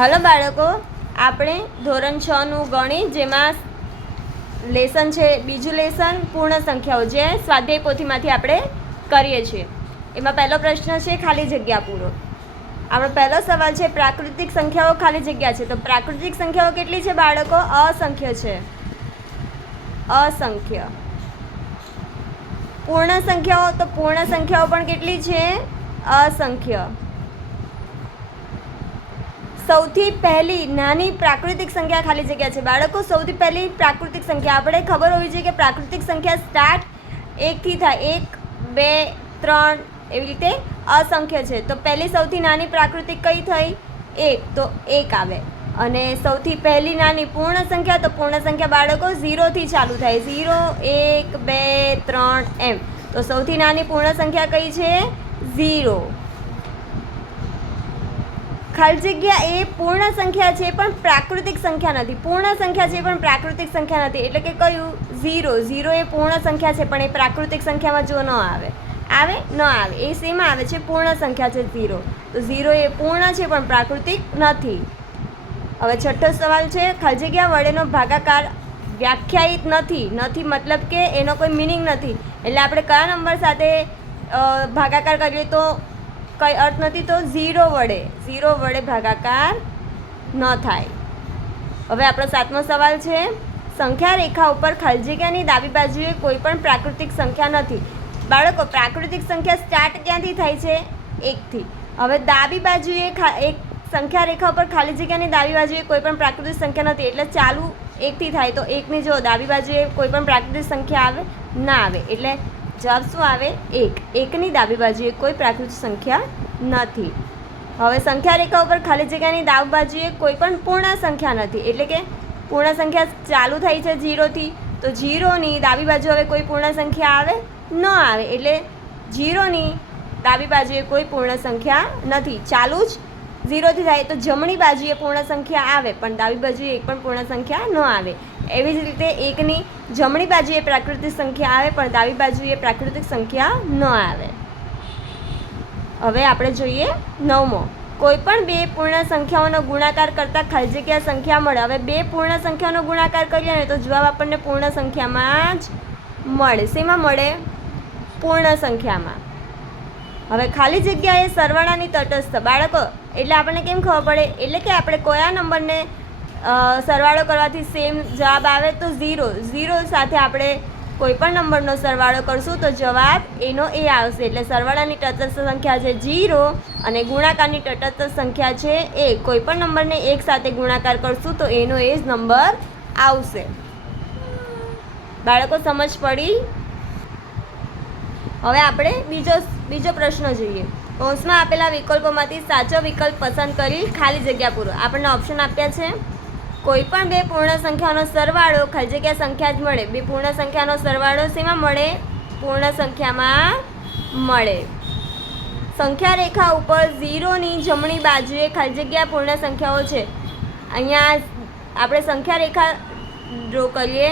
હાલો બાળકો, આપણે ધોરણ 6 નું ગણિત જેમાં લેસન છે બીજું લેસન પૂર્ણ સંખ્યાઓ જે સ્વાધ્યાય પોથીમાંથી આપણે કરીએ છીએ. એમાં પહેલો પ્રશ્ન છે ખાલી જગ્યા પૂરો. આપણો પહેલો સવાલ છે પ્રાકૃતિક સંખ્યાઓ ખાલી જગ્યા છે. તો પ્રાકૃતિક સંખ્યાઓ કેટલી છે બાળકો? અસંખ્ય છે. અસંખ્ય. પૂર્ણ સંખ્યાઓ, તો પૂર્ણ સંખ્યાઓ પણ કેટલી છે? અસંખ્ય. સૌથી પહેલી નાની પ્રાકૃતિક સંખ્યા ખાલી જગ્યા છે બાળકો. સૌથી પહેલી પ્રાકૃતિક સંખ્યા આપણે ખબર હોવી જોઈએ કે પ્રાકૃતિક સંખ્યા સ્ટાર્ટ 1 થી થાય. 1, 2, 3 એવી રીતે અસંખ્ય છે. તો પહેલી સૌથી નાની પ્રાકૃતિક કઈ થઈ? 1. તો 1 આવે. અને સૌથી પહેલી નાની પૂર્ણ સંખ્યા, તો પૂર્ણ સંખ્યા બાળકો 0 થી ચાલુ થાય. 0, 1, 2, 3 એમ. તો સૌથી નાની પૂર્ણ સંખ્યા કઈ છે? 0. ખાલી જગ્યા એ પૂર્ણ સંખ્યા છે પણ પ્રાકૃતિક સંખ્યા નથી. પૂર્ણ સંખ્યા છે પણ પ્રાકૃતિક સંખ્યા નથી. એટલે કે કયું? 0. 0 એ પૂર્ણ સંખ્યા છે પણ એ પ્રાકૃતિક સંખ્યામાં જો ન આવે. આવે? ન આવે. એ શેમાં આવે છે? પૂર્ણ સંખ્યા છે 0. તો 0 એ પૂર્ણ છે પણ પ્રાકૃતિક નથી. હવે છઠ્ઠો સવાલ છે ખાલી જગ્યા વડેનો ભાગાકાર વ્યાખ્યાયિત નથી. નથી મતલબ કે એનો કોઈ મિનિંગ નથી. એટલે આપણે કયા નંબર સાથે ભાગાકાર કરીએ તો કંઈ અર્થ નથી? તો 0 વડે. 0 વડે ભાગાકાર ન થાય. હવે આપણો સાતમો સવાલ છે સંખ્યા રેખા ઉપર ખાલી જગ્યાની ડાબી બાજુએ કોઈ પણ પ્રાકૃતિક સંખ્યા નથી. બાળકો, પ્રાકૃતિક સંખ્યા સ્ટાર્ટ ક્યાંથી થાય છે? 1 થી. હવે ડાબી બાજુએ એક સંખ્યા રેખા ઉપર ખાલી જગ્યાની ડાબી બાજુએ કોઈ પણ પ્રાકૃતિક સંખ્યા નથી. એટલે ચાલુ 1 થી થાય. તો 1 ની જો ડાબી બાજુએ કોઈ પણ પ્રાકૃતિક સંખ્યા આવે? ના આવે. એટલે જવાબ શું આવે? 1. 1 ની ડાબી બાજુએ કોઈ પ્રાકૃતિક સંખ્યા નથી. હવે સંખ્યા રેખા ઉપર ખાલી જગ્યાની ડાબી બાજુએ કોઈ પણ પૂર્ણ સંખ્યા નથી. એટલે કે પૂર્ણ સંખ્યા ચાલુ થઈ છે 0 થી. તો 0 ની ડાબી બાજુ હવે કોઈ પૂર્ણ સંખ્યા આવે? ન આવે. એટલે 0 ની ડાબી બાજુએ કોઈ પૂર્ણ સંખ્યા નથી. ચાલુ જ 0 થી થાય. તો જમણી બાજુએ પૂર્ણ સંખ્યા આવે પણ ડાબી બાજુએ એક પણ પૂર્ણ સંખ્યા ન આવે. એવી જ રીતે 1 ની જમણી બાજુએ પ્રાકૃતિક સંખ્યા આવે પણ ડાબી બાજુએ પ્રાકૃતિક સંખ્યા ન આવે. હવે આપણે જોઈએ 9મો. કોઈ પણ બે પૂર્ણ સંખ્યાઓનો ગુણાકાર કરતાં ખાલી જગ્યા સંખ્યા મળે. હવે બે પૂર્ણ સંખ્યાનો ગુણાકાર કરીએ ને તો જવાબ આપણને પૂર્ણ સંખ્યામાં જ મળે. શેમાં મળે? પૂર્ણ સંખ્યામાં. હવે ખાલી જગ્યા એ સરવાળાની તટસ્થ. બાળકો, એટલે આપણને કેમ ખબર પડે? એટલે કે આપણે કયા નંબરને સરવાળો કરવાથી સેમ જવાબ આવે? તો 0. 0 સાથે આપણે કોઈ પણ નંબરનો સરવાળો કરશું તો જવાબ એનો એ આવશે. એટલે સરવાળાની તટસ્થ સંખ્યા છે 0 અને ગુણાકારની તટસ્થ સંખ્યા છે 1. કોઈ પણ નંબરને 1 સાથે ગુણાકાર કરશું તો એનો એ જ નંબર આવશે. બાળકો, સમજ પડી? હવે આપણે બીજો પ્રશ્ન જોઈએ. કૌંસમાં આપેલા વિકલ્પોમાંથી સાચો વિકલ્પ પસંદ કરી ખાલી જગ્યા પૂરો. આપણને ઓપ્શન આપ્યા છે કોઈ પણ બે પૂર્ણ સંખ્યાનો સરવાળો ખાલી જગ્યા સંખ્યા જ મળે. બે પૂર્ણ સંખ્યાનો સરવાળો શેમાં મળે? પૂર્ણ સંખ્યામાં મળે. સંખ્યા રેખા ઉપર 0 ની જમણી બાજુએ ખાલી જગ્યા પૂર્ણ સંખ્યાઓ છે. અહીંયા આપણે સંખ્યા રેખા ડ્રો કરીએ,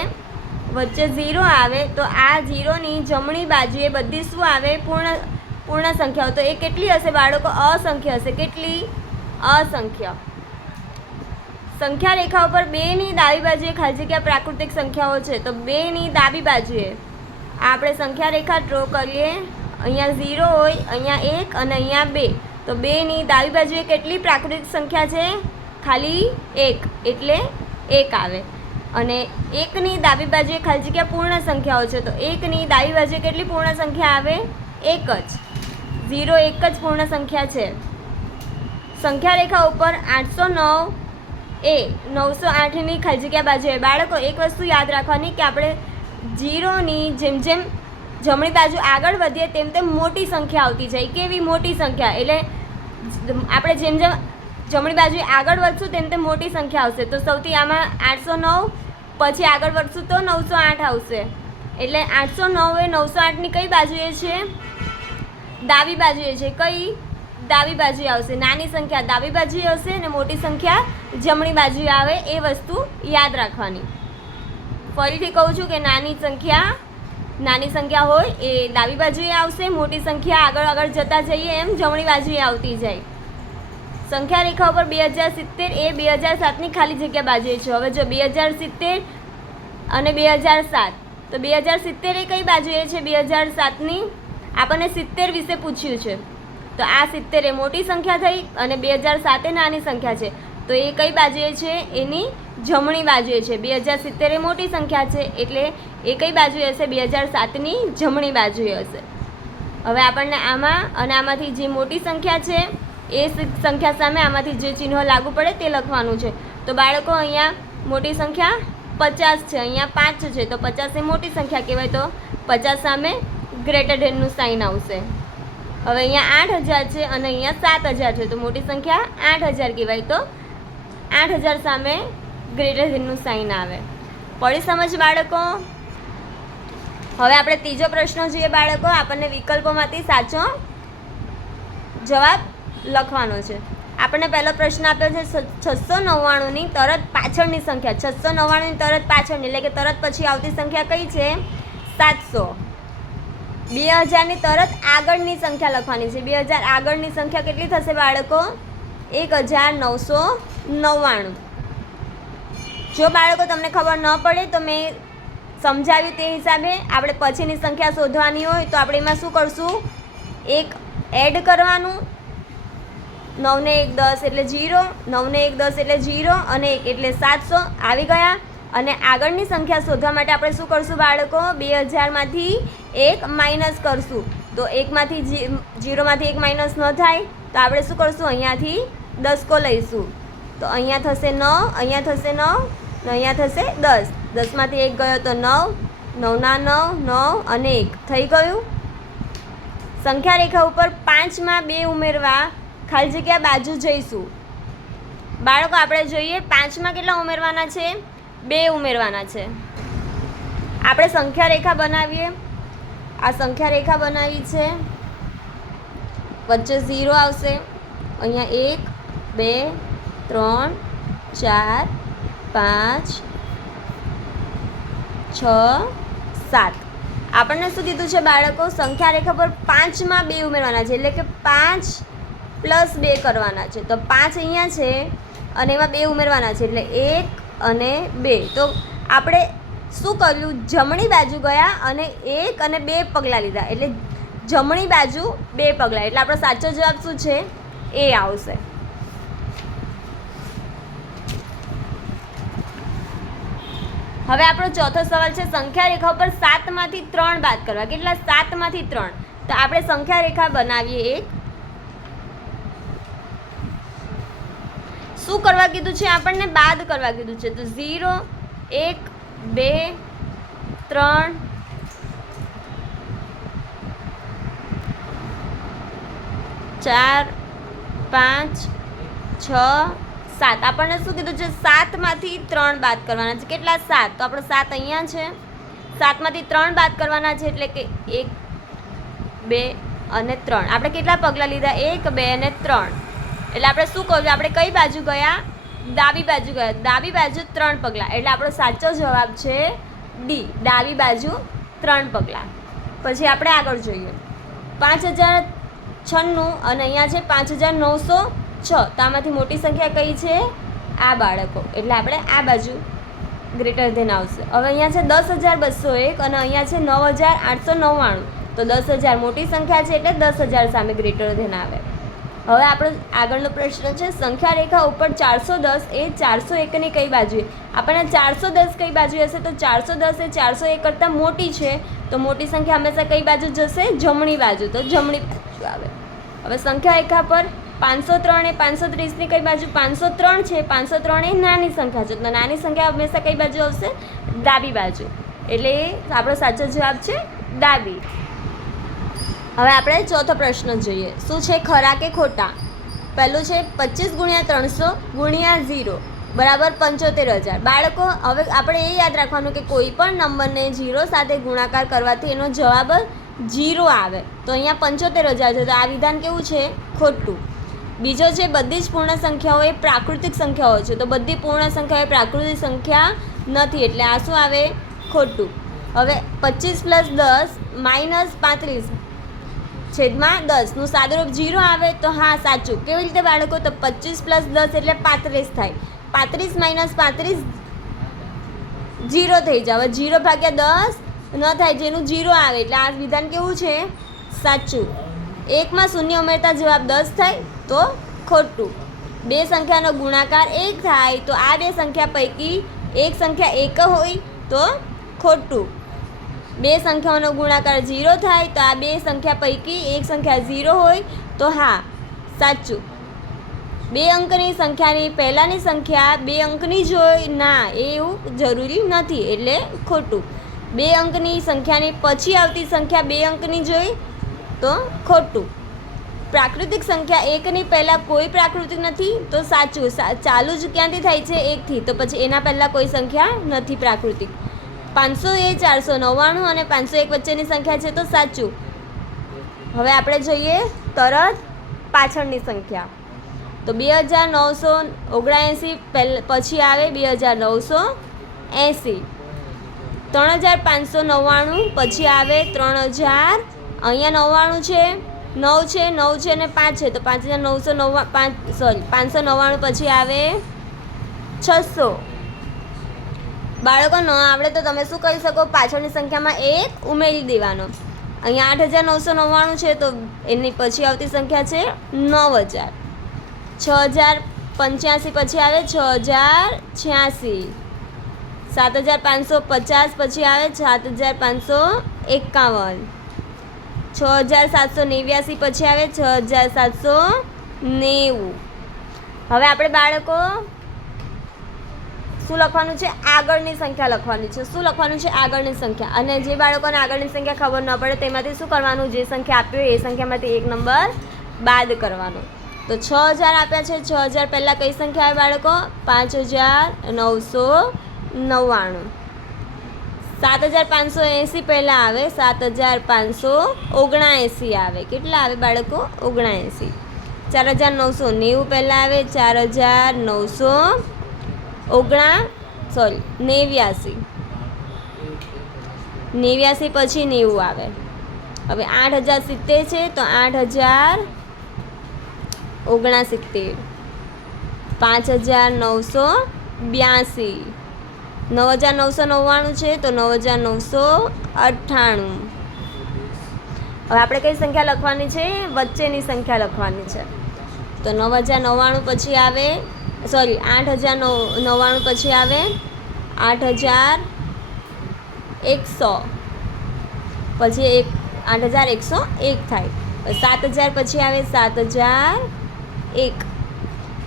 વચ્ચે 0 આવે તો આ 0 ની જમણી બાજુએ બધી શું આવે? પૂર્ણ સંખ્યાઓ. તો એ કેટલી હશે બાળકો? અસંખ્ય હશે. કેટલી? અસંખ્ય. સંખ્યા રેખા ઉપર 2 ની ડાબી બાજુએ ખાલી જગ્યા પ્રાકૃતિક સંખ્યાઓ છે. તો 2 ની ડાબી બાજુએ આપણે સંખ્યા રેખા ડ્રો કરીએ. અહીંયા 0 હોય, અહીંયા 1 અને અહીંયા 2. તો 2 ની ડાબી બાજુએ કેટલી પ્રાકૃતિક સંખ્યા છે? ખાલી 1. એટલે 1 આવે. અને 1 ની ડાબી બાજુએ ખાલી જગ્યા પૂર્ણ સંખ્યાઓ છે. તો 1 ની ડાબી બાજુએ કેટલી પૂર્ણ સંખ્યા આવે? 1 જ. 0 એક જ પૂર્ણ સંખ્યા છે. સંખ્યા રેખા ઉપર 809 એ 908ની ખાલી જગ્યા બાજુએ. બાળકો, એક વસ્તુ યાદ રાખવાની કે આપણે 0 ની જેમ જેમ જમણી બાજુ આગળ વધીએ તેમ તેમ મોટી સંખ્યા આવતી જાય. કેવી મોટી સંખ્યા? એટલે આપણે જેમ જેમ જમણી બાજુ આગળ વધશું તેમ તેમ મોટી સંખ્યા આવશે. તો સૌથી આમાં 809, પછી આગળ વધશું તો 908 આવશે. એટલે 809 એ 908ની કઈ બાજુએ છે? ડાબી બાજુએ છે. કઈ? ડાબી બાજુએ આવશે. નાની સંખ્યા ડાબી બાજુએ આવશે અને મોટી સંખ્યા જમણી બાજુએ આવે. એ વસ્તુ યાદ રાખવાની. ફરીથી કહું છું કે નાની સંખ્યા હોય એ ડાબી બાજુએ આવશે. મોટી સંખ્યા આગળ જતા જઈએ એમ જમણી બાજુએ આવતી જાય. સંખ્યા રેખા ઉપર 2070 એ 2007ની ખાલી જગ્યા બાજુએ છે. હવે જો 2070 અને 2007, તો 2070 એ કઈ બાજુએ છે? 2007ની. આપણને 70 વિશે પૂછ્યું છે, તો આ 70 એ મોટી સંખ્યા થઈ અને 2007 એ નાની સંખ્યા છે, તો એ કઈ બાજુએ છે? એની જમણી બાજુએ છે. 2070 એ મોટી સંખ્યા છે એટલે એ કઈ બાજુએ હશે? 2007ની જમણી બાજુએ હશે. હવે આપણને આમાં અને આમાંથી જે મોટી સંખ્યા છે એ સંખ્યા સામે આમાંથી જે ચિહ્ન લાગુ પડે તે લખવાનું છે. તો બાળકો અહીંયા મોટી સંખ્યા 50 છે, અહીંયા 5 છે, તો 50 એ મોટી સંખ્યા કહેવાય, તો 50 સામે ગ્રેટર ધેનનું સાઇન આવશે. હવે અહીંયા 8000 છે અને અહીંયા 7000 છે, તો મોટી સંખ્યા 8000 કહેવાય, તો 8000 સામે ગ્રેટર ધેનનું સાઇન આવે. પડી સમજ બાળકો? હવે આપણે ત્રીજો પ્રશ્ન જોઈએ બાળકો. આપણને વિકલ્પોમાંથી સાચો જવાબ લખવાનો છે. આપણને પહેલો પ્રશ્ન આપ્યો છે 699ની તરત પાછળની સંખ્યા. 699ની તરત પાછળની એટલે કે તરત પછી આવતી સંખ્યા કઈ છે? 700. 2000ની તરત આગળની સંખ્યા લખવાની છે. 2000 આગળની સંખ્યા કેટલી થશે બાળકો? 1999. જો બાળકો તમને ખબર ન પડે તો મેં સમજાવ્યું તે હિસાબે આપણે પછીની સંખ્યા શોધવાની હોય તો આપણે એમાં શું કરશું? એક એડ કરવાનું. 9 ને 1 10 એટલે 0, 9 ને 1 10 એટલે 0 અને 1 એટલે 700 આવી ગયા. અને આગળની સંખ્યા શોધવા માટે આપણે શું કરશું બાળકો? 2000માંથી 1 માઇનસ કરશું. તો 1માંથી 0માંથી 1 માઇનસ ન થાય તો આપણે શું કરશું? અહીંયાથી 10 લઈશું. તો અહીંયા થશે 9, અહીંયા થશે 9 ને અહીંયા થશે 10. 10માંથી 1 ગયો તો 9, 9 ના 9, 9 અને 1 થઈ ગયું. સંખ્યા રેખા ઉપર 5માં 2 ઉમેરવા ખાલી જગ્યા બાજુ જઈશું. બાળકો આપણે જોઈએ 5માં કેટલા ઉમેરવાના છે? 2 ઉમેરવાના છે. આપણે સંખ્યા રેખા બનાવીએ. આ સંખ્યા રેખા બનાવી છે, વચ્ચે 0 આવશે. અહીંયા 1 2 3 4 5 6 7. આપણને શું કીધું છે બાળકો? સંખ્યા રેખા પર 5માં 2 ઉમેરવાના છે એટલે કે 5 પ્લસ 2 કરવાના છે. તો 5 અહીંયા છે અને એમાં 2 ઉમેરવાના છે એટલે 1 અને 2. તો આપણે શું કર્યું? જમણી બાજુ ગયા અને 1 અને 2 પગલાં લીધા એટલે જમણી બાજુ 2 પગલાં, એટલે આપણો સાચો જવાબ શું છે? એ આવશે. હવે આપણો ચોથો સવાલ છે સંખ્યા રેખા પર 7માંથી 3 બાદ કરવા. કેટલા? 7માંથી 3. તો આપણે સંખ્યા રેખા બનાવીએ. એક શું કરવા કીધું છે? આપણને બાદ કરવા કીધું છે. તો 0 1 2 3 4 5 6 7. આપણને શું કીધું છે? 7માંથી 3 બાદ કરવાના છે. કેટલા? 7. તો આપણો 7 અહીંયા છે. 7માંથી 3 બાદ કરવાના છે એટલે કે 1 2 અને 3. આપણે કેટલા પગલાં લીધા? 1 2 અને 3. એટલે આપણે શું કર્યું? આપણે કઈ બાજુ ગયા? ડાબી બાજુ ગયા. ડાબી બાજુ 3 પગલાં, એટલે આપણો સાચો જવાબ છે ડી, ડાબી બાજુ 3 પગલાં. પછી આપણે આગળ જોઈએ 5096 અને અહીંયા છે 5906. તો આમાંથી મોટી સંખ્યા કઈ છે? આ બાળકો, એટલે આપણે આ બાજુ ગ્રેટર ધેન આવશે. હવે અહીંયા છે 10201 અને અહીંયા છે 9899. તો 10000 મોટી સંખ્યા છે એટલે 10000 સામે ગ્રેટર ધેન આવે. હવે આપણો આગળનો પ્રશ્ન છે સંખ્યા રેખા ઉપર 410 એ 401ની કઈ બાજુએ? આપણને 410 કઈ બાજુ હશે? તો 410 એ 401 કરતાં મોટી છે, તો મોટી સંખ્યા હંમેશા કઈ બાજુ જશે? જમણી બાજુ, તો જમણી બાજુ આવે. હવે સંખ્યા રેખા પર 503 એ 530ની કઈ બાજુ? 503 છે, 503 એ નાની સંખ્યા છે, તો નાની સંખ્યા હંમેશા કઈ બાજુ આવશે? ડાબી બાજુ, એટલે આપણો સાચો જવાબ છે ડાબી. હવે આપણે ચોથો પ્રશ્ન જોઈએ. શું છે? ખરા કે ખોટા? પહેલું છે 25 × 300 × 0 બરાબર 75000. બાળકો હવે આપણે એ યાદ રાખવાનું કે કોઈ પણ નંબરને 0 સાથે ગુણાકાર કરવાથી એનો જવાબ 0 આવે. તો અહીંયા 75000 છે, તો આ વિધાન કેવું છે? ખોટું. બીજો છે બધી જ પૂર્ણ સંખ્યાઓ એ પ્રાકૃતિક સંખ્યાઓ છે, તો બધી પૂર્ણ સંખ્યાઓ એ પ્રાકૃતિક સંખ્યા નથી, એટલે આ શું આવે? ખોટું. હવે 25 + 10 - 35 છેદમાં 10નું સાદુરૂપ 0 આવે તો હા સાચું. કેવી રીતે બાળકો? તો 25 + 10 એટલે 35 થાય. 35 - 35 0 થઈ જાય. હવે 0 / 10 ન થાય, જેનું 0 આવે એટલે આ વિધાન કેવું છે? સાચું. 1માં શૂન્ય ઉમેરતા જવાબ 10 થાય તો ખોટું. બે સંખ્યાનો ગુણાકાર 1 થાય તો આ બે સંખ્યા પૈકી એક સંખ્યા 1 હોય તો ખોટું. બે સંખ્યાઓનો ગુણાકાર 0 થાય તો આ બે સંખ્યા પૈકી એક સંખ્યા 0 હોય તો હા સાચું. બે અંકની સંખ્યાની પહેલાંની સંખ્યા 2 અંકની જ હોય ના, એવું જરૂરી નથી એટલે ખોટું. બે અંકની સંખ્યાની પછી આવતી સંખ્યા 2 અંકની જ હોય તો ખોટું. પ્રાકૃતિક સંખ્યા 1ની પહેલાં કોઈ પ્રાકૃતિક નથી તો સાચું. ચાલુ જ ક્યાંથી થાય છે? 1થી, તો પછી એના પહેલાં કોઈ સંખ્યા નથી પ્રાકૃતિક. 500 એ 499 અને 501 વચ્ચેની સંખ્યા છે તો સાચું. હવે આપણે જોઈએ તરત પાછળની સંખ્યા. તો 2979 પછી આવે 2980. 3599 પછી આવે 3000. અહીંયા 99 છે, 9 છે, 9 છે અને 5 છે તો 599 પછી આવે 600. બાળકો ન આવડે તો તમે શું કરી શકો? પાછળની સંખ્યામાં 1 ઉમેરી દેવાનો. અહીંયા 8999 છે તો એની પછી આવતી સંખ્યા છે 9000. 6085 પછી આવે 6086. 7550 પછી આવે 7551. 6789 પછી આવે 6790. હવે આપણે બાળકો શું લખવાનું છે? આગળની સંખ્યા લખવાની છે. શું લખવાનું છે? આગળની સંખ્યા. અને જે બાળકોને આગળની સંખ્યા ખબર ન પડે તેમાંથી શું કરવાનું? જે સંખ્યા આપી હોય એ સંખ્યામાંથી એક નંબર બાદ કરવાનો. તો 6000 આપ્યા છે. 6000 પહેલાં કઈ સંખ્યા આવે બાળકો? 5999. 7580 પહેલાં આવે 7579 આવે. કેટલા આવે બાળકો? 79. 4990 પહેલાં આવે 4989 પછી 90 આવે. હવે 8070 છે તો 8069. 5982. 9999 છે તો 9998. હવે આપણે કઈ સંખ્યા લખવાની છે? વચ્ચેની સંખ્યા લખવાની છે. તો 9099 પછી આવે 8099 પછી આવે 8100. પછી 8101 થાય. 7000 પછી આવે 7001.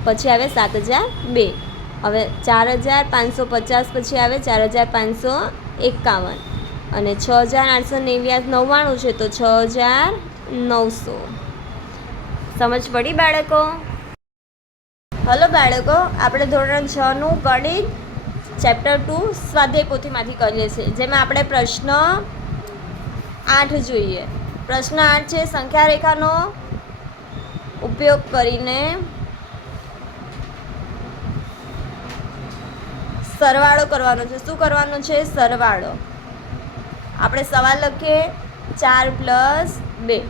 પછી આવે 7002. હવે 4550 પછી આવે 4551. અને 6899 છે તો 6900. સમજ પડી બાળકો? હલો બાળકો, આપણે ધોરણ 6નું ગણિત ચેપ્ટર 2 સ્વાધ્યાય પોથીમાંથી કરીએ છીએ, જેમાં આપણે પ્રશ્ન 8 જોઈએ. પ્રશ્ન 8 છે સંખ્યા રેખાનો ઉપયોગ કરીને સરવાળો કરવાનો છે. શું કરવાનો છે? સરવાળો. આપણે સવાલ લખીએ 4 + 2.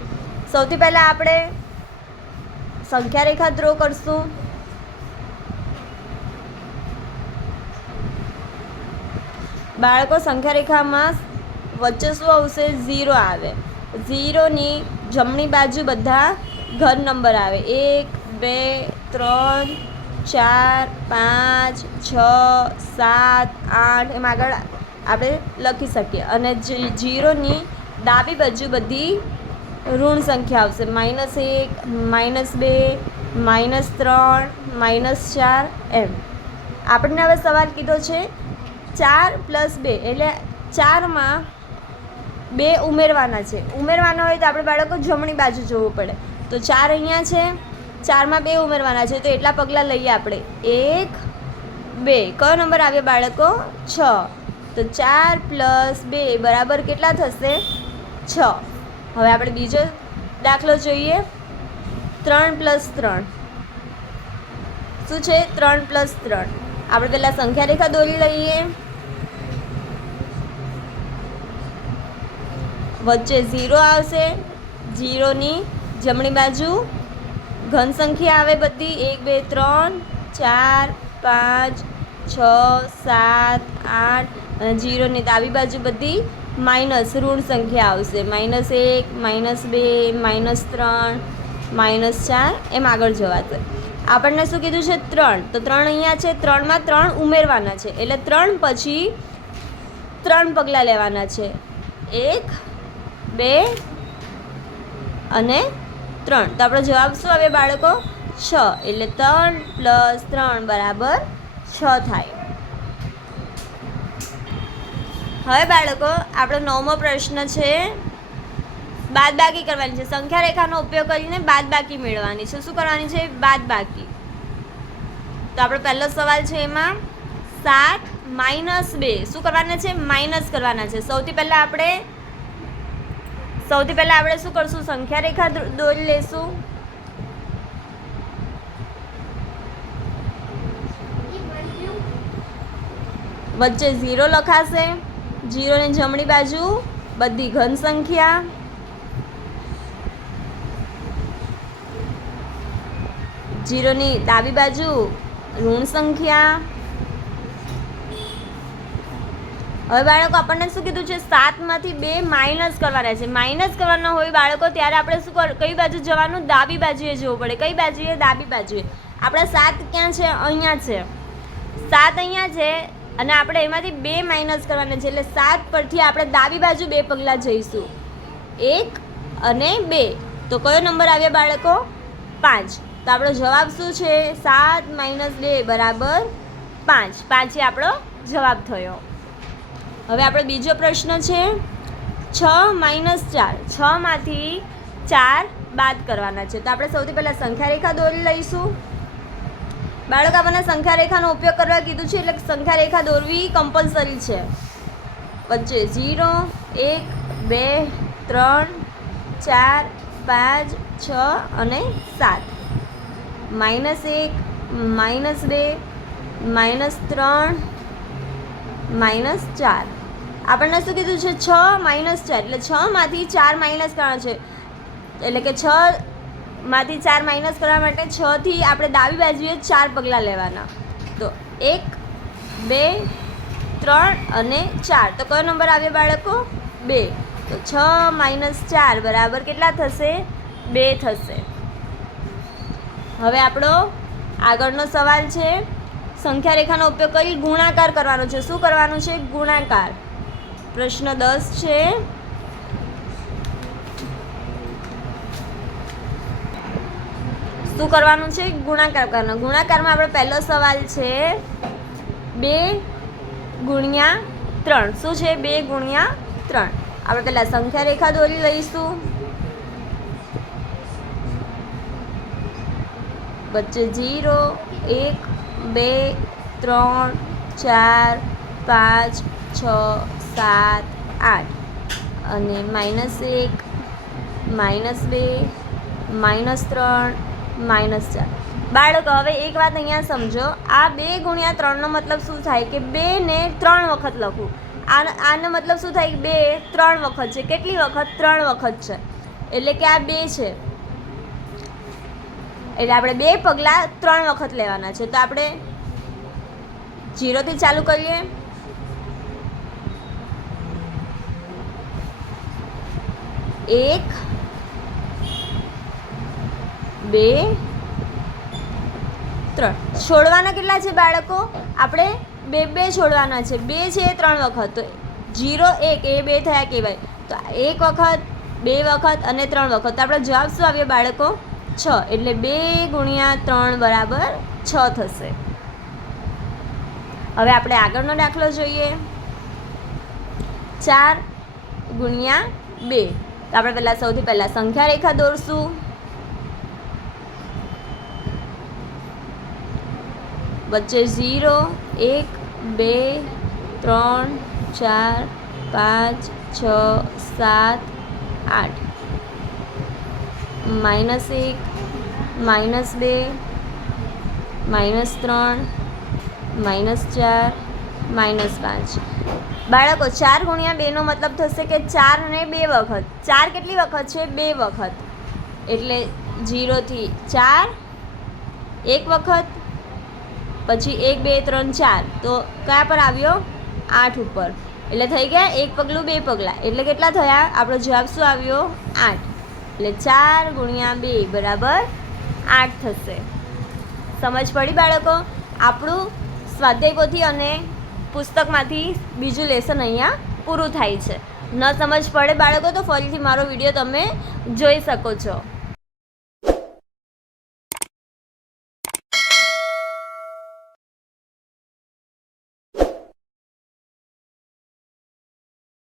સૌથી પહેલાં આપણે સંખ્યા રેખા ડ્રો કરશું. બાળકો સંખ્યા રેખામાં વચ્ચે શું આવશે? 0 આવે. 0ની જમણી બાજુ બધા ઘન નંબર આવે. 1 2 3 4 5 6 7 8 એમ આગળ આપણે લખી શકીએ. અને 0ની ડાબી બાજુ બધી ઋણ સંખ્યા આવશે. -1 -2 -3 -4 એમ. આપણને હવે સવાલ કીધો છે 4 + 2 એટલે 4માં 2 ઉમેરવાના છે. ઉમેરવાના હોય તો આપણે બાળકો જમણી બાજુ જોવું પડે. તો 4 અહીંયા છે, 4માં 2 ઉમેરવાના છે તો એટલા પગલાં લઈએ આપણે. 1 2. કયો નંબર આવ્યો બાળકો? 6. તો 4 + 2 બરાબર કેટલા થશે? 6. હવે આપણે બીજો દાખલો જોઈએ. 3 + 3. શું છે? 3 + 3. આપણે પહેલાં સંખ્યા રેખા દોરી લઈએ. વચ્ચે 0 આવશે, જીરોની જમણી બાજુ ઘન સંખ્યા આવે બધી 1 2 3 4 5 6 7 8 અને જીરોની ડાબી બાજુ બધી માઇનસ ઋણ સંખ્યા આવશે -1 -2 -3 -4 એમ આગળ જવાશે. આપણને શું કીધું છે 3, તો 3 અહીંયા છે, 3માં 3 ઉમેરવાના છે એટલે 3 પછી 3 પગલાં લેવાના છે 1 2 અને 3. તો આપણો જવાબ શું આવે બાળકો 6 એટલે 3 + 3 બરાબર 6 થાય. હવે બાળકો આપણો 9મો પ્રશ્ન છે બાદબાકી કરવાની છે. સંખ્યા રેખાનો ઉપયોગ કરીને બાદબાકી મેળવવાની છે. શું કરવાની છે? બાદબાકી. તો આપણો પહેલો સવાલ છે એમાં 7 - 2 શું કરવાના છે? માઇનસ કરવાના છે. સૌથી પહેલાં આપણે શું કરશું? સંખ્યા રેખા દોરી લેશું. વચ્ચે 0 લખાશે. 0ની જમણી બાજુ બધી ઘન સંખ્યા, જીરોની ડાબી બાજુ ઋણ સંખ્યા. હવે બાળકો આપણને શું કીધું છે? 7માંથી 2 માઇનસ કરવાના છે. માઇનસ કરવાના હોય બાળકો ત્યારે આપણે શું કઈ બાજુ જવાનું? ડાબી બાજુએ જવું પડે. કઈ બાજુએ? ડાબી બાજુએ. આપણે 7 ક્યાં છે? અહીંયા છે. 7 અહીંયા છે અને આપણે એમાંથી 2 માઇનસ કરવાના છે એટલે 7 પરથી આપણે ડાબી બાજુ 2 પગલાં જઈશું 1 અને 2. તો કયો નંબર આવ્યો બાળકો? 5. તો આપણો જવાબ શું છે? 7 - 2 બરાબર 5. 5 એ આપણો જવાબ થયો. હવે આપણો બીજો પ્રશ્ન છે 6 - 4. 6માંથી 4 બાદ કરવાના છે. તો આપણે સૌથી પહેલાં સંખ્યા રેખા દોરી લઈશું. બાળકો આપણને સંખ્યા રેખાનો ઉપયોગ કરવા કીધું છે એટલે સંખ્યા રેખા દોરવી કમ્પલસરી છે. વચ્ચે 0 1 2 3 4 5 6 અને 7. -1 -2 -3 -4. આપણને શું કીધું છે? 6 - 4 એટલે 6માંથી 4 માઇનસ કરવાના છે એટલે કે 6માંથી 4 માઇનસ કરવા માટે 6થી આપણે ડાબી બાજુએ 4 પગલાં લેવાના. તો 1 2 3 અને 4. તો કયો નંબર આવ્યો બાળકો? 2. તો 6 - 4 બરાબર કેટલા થશે? 2 થશે. હવે આપણો આગળનો સવાલ છે સંખ્યા રેખાનો ઉપયોગ કરી ગુણાકાર કરવાનો છે. શું કરવાનું છે? ગુણાકાર. પ્રશ્ન 10 છે. શું કરવાનું છે? ગુણાકાર કરવાનો. ગુણાકારમાં આપણો પહેલો સવાલ છે 2 × 3. શું છે? 2 × 3. આપણે પહેલાં સંખ્યા રેખા દોરી લઈશું. વચ્ચે 0 1 2 3 4 5 6 7 8 અને -1 -2 -3 -4. બાળકો હવે એક વાત અહીંયા સમજો. આ 2 × 3નો મતલબ શું થાય? કે 2 ને 3 વખત લખું. આનો મતલબ શું થાય? 2 3 વખત છે. કેટલી વખત? 3 વખત છે. એટલે કે આ 2 છે એટલે આપણે 2 પગલાં 3 વખત લેવાના છે. તો આપણે 0થી ચાલુ કરીએ. 1 2 3. છોડવાના કેટલા છે બાળકો? આપણે 2 છોડવાના છે. 2 છે એ 3 વખત. તો 0 1 એ 2 થયા કહેવાય. તો 1 વખત 2 વખત અને 3 વખત. તો આપણો જવાબ શું આવ્યો બાળકો? 6. એટલે 2 × 3 બરાબર 6 થશે. હવે આપણે આગળનો દાખલો જોઈએ 4 × 2. તો આપણે સૌથી પહેલાં સંખ્યા રેખા દોરશું. વચ્ચે 0 1 2 3 4 5 6 7 8 -1 -2 -3 -4 -5. બાળકો 4 ગુણ્યા 2નો મતલબ થશે કે 4 ને 2 વખત. 4 કેટલી વખત છે? 2 વખત. એટલે 0 થી 4 1 વખત, પછી 1 2 3 4, તો કયા પર આવ્યો? 8 ઉપર. એટલે થઈ ગયા 1 પગલું 2 પગલાં. એટલે કેટલા થયા? આપણો જવાબ શું આવ્યો? 8. એટલે 4 ગુણ્યા 2 બરાબર 8 થશે. સમજ પડી બાળકો? આપણું સ્વાધ્યાય પોથી અને પુસ્તકમાંથી બીજું લેસન અહીંયા પૂરું થાય છે. ન સમજ પડે બાળકો તો ફરીથી મારો વિડીયો તમે જોઈ શકો છો.